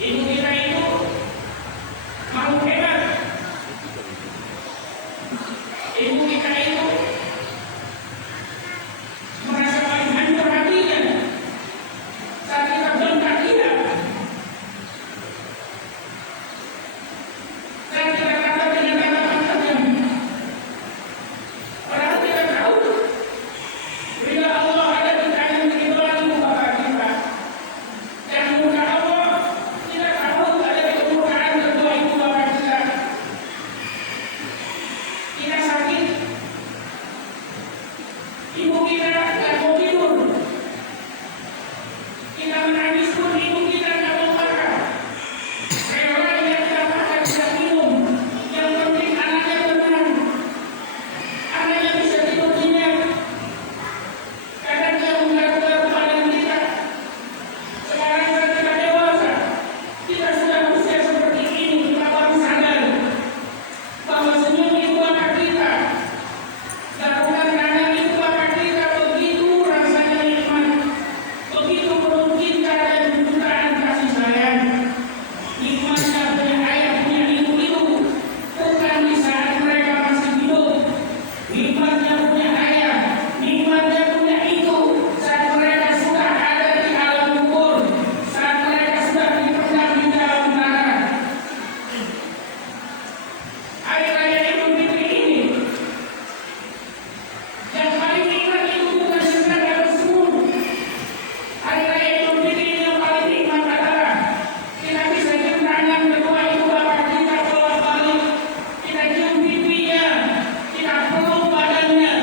Ibu kita itu makhluk hebat. Ibu kita itu merasa paling hancur hatinya saat kita bengkak dia. Saat kita kata dengan kata-kata yang padahal kita tahu bila Allah ada di kanan kiri ibu bapak kita. Dan mudah Allah tidak tahu ada di kemurkaan kedua ibu bapak kita. Kita sakit, ibu kita tidak mau tidur. Kita menangis pun ibu kita tidak mau makan. Rela yang tidak makan, tidak minum. Yang penting anaknya tenang. Anaknya bisa tidur nyenyak. Kadang dia menggaruk-garuk badan kita. Sekarang saat kita dewasa, kita sudah usia seperti ini, kita baru sadar bahwa senyum ibu bapak kita, garukan tangan ibu bapak kita begitu rasanya nikmat, begitu penuh cinta dan jutaan kasih sayang. Nikmatnya punya ayah, punya ibu-ibu, bukan di saat mereka masih hidup. Nikmatnya punya ayah, nikmatnya punya ibu saat mereka sudah ada di alam kubur, saat mereka sudah dipendam di dalam tanah. Hari raya Idul Fitri ini yang paling nikmat itu bukan sekedar harus sembuh. Hari raya Idul Fitri ini yang paling nikmat adalah kita bisa cium tangan kedua ibu bapak kita bolak-balik, kita cium pipinya, kita peluk badannya.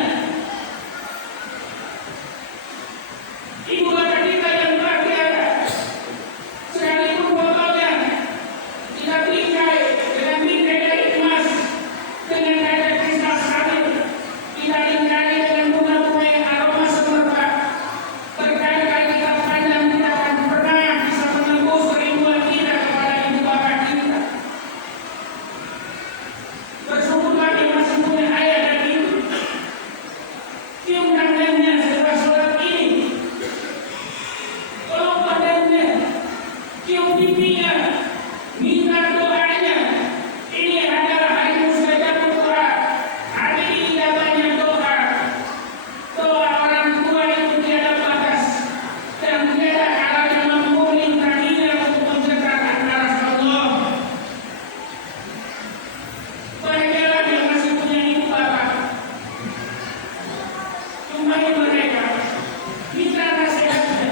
Ibu bapak kita yang luar biasa, sekalipun fotonya kita bingkai dengan bingkai dari emas, dengan kaca kristal sawit, kita lingkari dengan bunga-bunga yang aroma semerbak. Berkali-kali kita pandang tidak akan pernah bisa menembus kerinduan kita kepada ibu bapak kita. Bersyukurlah dia masih punya ayah dan ibu. Cium tangannya setelah sholat ini, peluk badannya, cium pipinya, minta doanya. Ini adalah hari mustajabul doa, hari ijabahnya doa. Doa orang tua itu tiada batas dan tiada cara yang mampu melintasinya untuk menciptakan aras Allah. Bahagialah yang masih punya ibu bapak. Jumpai mereka, minta nasihatnya,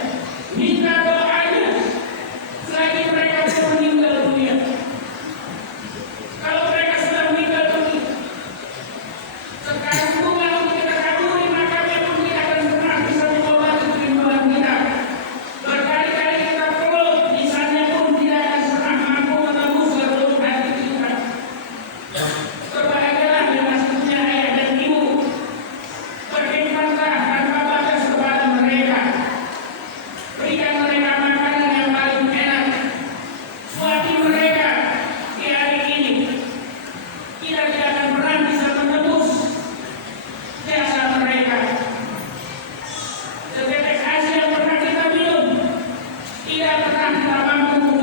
minta doanya selagi mereka belum meninggal dunia. Kalau mereka sudah meninggal dunia, sekarang bunga untuk kita taburi, maka memang tidak akan pernah bisa mengobati kerinduan kita. Berkali-kali kita peluk, misalnya pun tidak akan pernah mampu menembus relung hati kita. Berbahagialah yang masih punya ayah dan ibu. Berkhidmatlah tanpa batas kepada mereka. Berikan mereka makanan yang paling enak. Suapi mereka di hari ini. Kita tidak akan pernah bisa menembus jasa mereka. Setetes asi yang pernah kita minum tidak pernah kita mampu